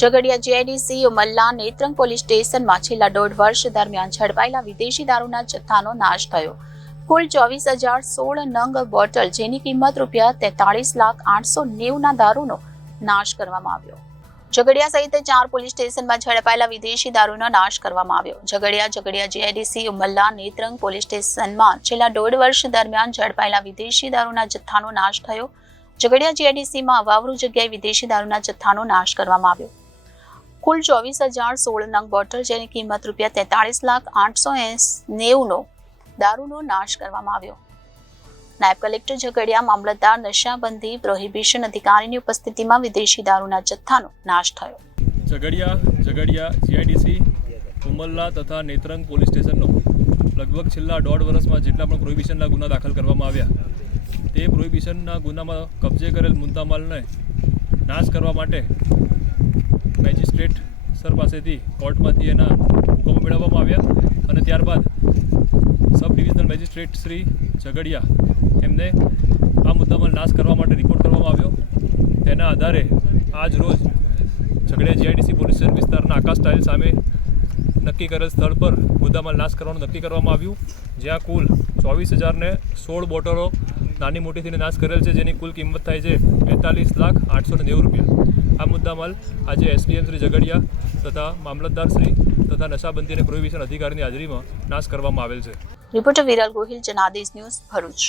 Jhagadia GIDC Umalla Netrang police સ્ટેશનમાં છેલ્લા 1.5 વર્ષ દરમિયાન ઝડપાયેલા વિદેશી દારૂના જથ્થાનો નાશ થયો. કુલ 24,016 નંગ બોટલ જેની કિંમત ₹43,890,000 ના દારૂનો નાશ કરવામાં આવ્યો. ઝઘડિયા સહિત 4 પોલીસ સ્ટેશનમાં ઝડપાયેલા વિદેશી દારૂનો નાશ કરવામાં આવ્યો. ઝઘડિયા જીઆઈડીસી ઉમલ્લા નેત્રંગ પોલીસ સ્ટેશનમાં છેલ્લા 1.5 વર્ષ દરમિયાન ઝડપાયેલા વિદેશી દારૂના જથ્થાનો નાશ થયો. ઝઘડિયા જીઆઈડીસીમાં અવાવરૂ જગ્યાએ વિદેશી દારૂના જથ્થાનો નાશ કરવામાં આવ્યો. કુલ 24,016 નંગ બોટલ જેની કિંમત ₹43,890,000નો દારૂનો નાશ કરવામાં આવ્યો. નાયબ કલેક્ટર ઝઘડિયા, મામલતદાર, નશાબંધી પ્રોહિબિશન અધિકારીની ઉપસ્થિતિમાં વિદેશી દારૂના જથ્થાનો નાશ થયો. ઝઘડિયા જીઆઈડીસી ઉમલ્લા તથા નેત્રંગ પોલીસ સ્ટેશનનો લગભગ છેલ્લા 1.5 વર્ષમાં જેટલા પણ પ્રોહિબિશનના ગુના દાખલ કરવામાં આવ્યા તે પ્રોહિબિશનના ગુનામાં કબજે કરેલ મુદ્દામાલને નાશ કરવા માટે મેજિસ્ટ્રેટ સર પાસેથી કોર્ટમાંથી એના હુકમો મેળવવામાં આવ્યા અને ત્યારબાદ sub divisional magistrate Shri Jhagadia એમને આ મુદ્દામાલ નાશ કરવા માટે રિપોર્ટ કરવામાં આવ્યો. તેના આધારે આજ રોજ ઝઘડિયા જીઆઈડીસી પોલીસ સ્ટેશન વિસ્તારના આકાશ ટાઇલ સામે નક્કી કરેલ સ્થળ પર મુદ્દામાલ નાશ કરવાનું નક્કી કરવામાં આવ્યું, જ્યાં કુલ 24,016 બોટલો નાની મોટીથીને નાશ કરેલ છે, જેની કુલ કિંમત થાય છે ₹43,890,000. આ મુદ્દામાલ આજે એસડીએમ શ્રી ઝઘડિયા તથા મામલતદાર શ્રી તથા નશાબંધી અને પ્રોહિબિશન અધિકારીની હાજરીમાં નાશ કરવામાં આવેલ છે. Reporter Viral Gohil, Janadesh news, Bharuch.